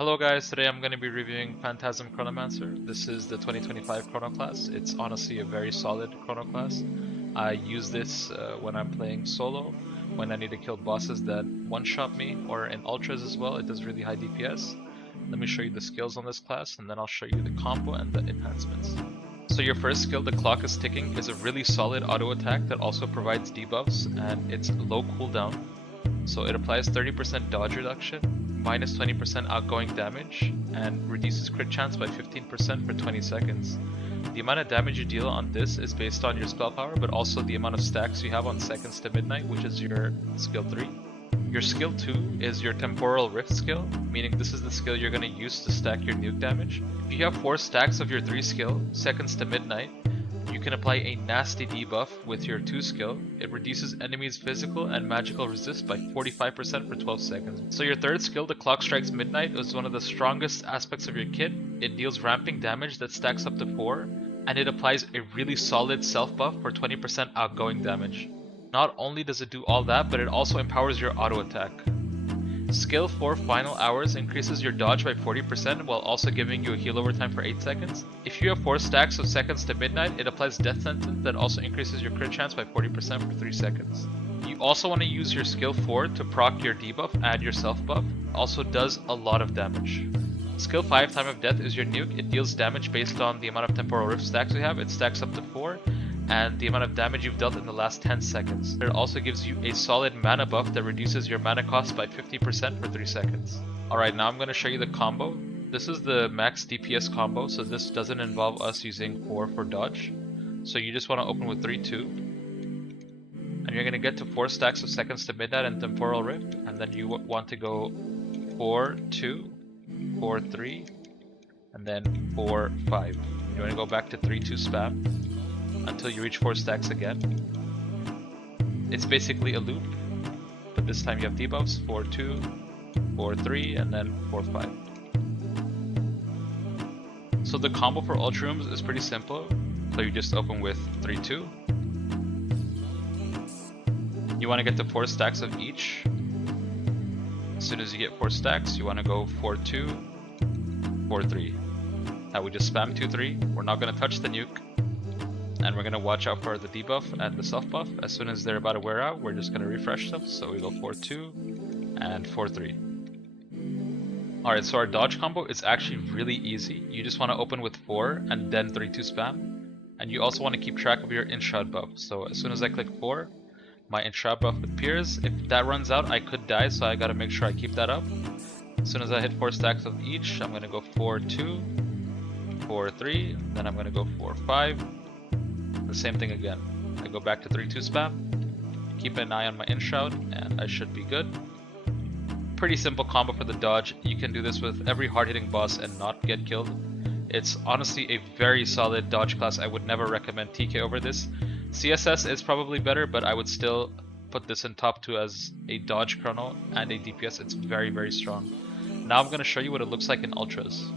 Hello guys, today I'm going to be reviewing Phantasm Chronomancer. This is the 2025 Chrono class. It's honestly a very solid Chrono class. I use this when I'm playing solo, when I need to kill bosses that one-shot me, or in ultras as well. It does really high DPS. Let me show you the skills on this class, and then I'll show you the combo and the enhancements. So your first skill, the clock is ticking, is a really solid auto attack that also provides debuffs, and it's low cooldown. So it applies 30% dodge reduction, minus 20% outgoing damage, and reduces crit chance by 15% for 20 seconds. The amount of damage you deal on this is based on your spell power, but also the amount of stacks you have on seconds to midnight, which is your skill 3. Your skill 2 is your temporal rift skill, meaning this is the skill you're going to use to stack your nuke damage. If you have 4 stacks of your 3 skill, seconds to midnight, you can apply a nasty debuff with your 2 skill. It reduces enemies' physical and magical resist by 45% for 12 seconds. So your 3rd skill, the clock strikes midnight, is one of the strongest aspects of your kit. It deals ramping damage that stacks up to 4, and it applies a really solid self buff for 20% outgoing damage. Not only does it do all that, but it also empowers your auto attack. Skill 4 Final Hours increases your dodge by 40% while also giving you a heal over time for 8 seconds. If you have 4 stacks of seconds to midnight, it applies Death Sentence that also increases your crit chance by 40% for 3 seconds. You also want to use your skill 4 to proc your debuff and your self buff. It also does a lot of damage. Skill 5 Time of Death is your nuke. It deals damage based on the amount of temporal rift stacks you have. It stacks up to 4. And the amount of damage you've dealt in the last 10 seconds. It also gives you a solid mana buff that reduces your mana cost by 50% for 3 seconds. Alright, now I'm going to show you the combo. This is the max DPS combo, so this doesn't involve us using 4 for dodge. So you just want to open with 3-2. And you're going to get to 4 stacks of seconds to midnight and temporal rift. And then you want to go 4-2, 4-3, and then 4-5. You want to go back to 3-2 spam until you reach 4 stacks again. It's basically a loop, but this time you have debuffs, 4-2, 4-3, and then 4-5. So the combo for Ultra Rooms is pretty simple. So you just open with 3-2. You want to get to 4 stacks of each. As soon as you get 4 stacks, you want to go 4-2, 4-3. Now we just spam 2-3. We're not going to touch the nuke. And we're going to watch out for the debuff and the self buff. As soon as they're about to wear out, we're just going to refresh them. So we go 4-2 and 4-3. Alright, so our dodge combo is actually really easy. You just want to open with 4 and then 3-2 spam. And you also want to keep track of your enshroud buff. So as soon as I click 4, my enshroud buff appears. If that runs out, I could die, so I got to make sure I keep that up. As soon as I hit 4 stacks of each, I'm going to go 4-2, 4-3, then I'm going to go 4-5. The same thing again. I go back to 3-2 spam, keep an eye on my enshroud, and I should be good. Pretty simple combo for the dodge. You can do this with every hard-hitting boss and not get killed. It's honestly a very solid dodge class. I would never recommend TK over this. CSS is probably better, but I would still put this in top 2 as a dodge chrono and a DPS. It's very, very strong. Now I'm going to show you what it looks like in ultras.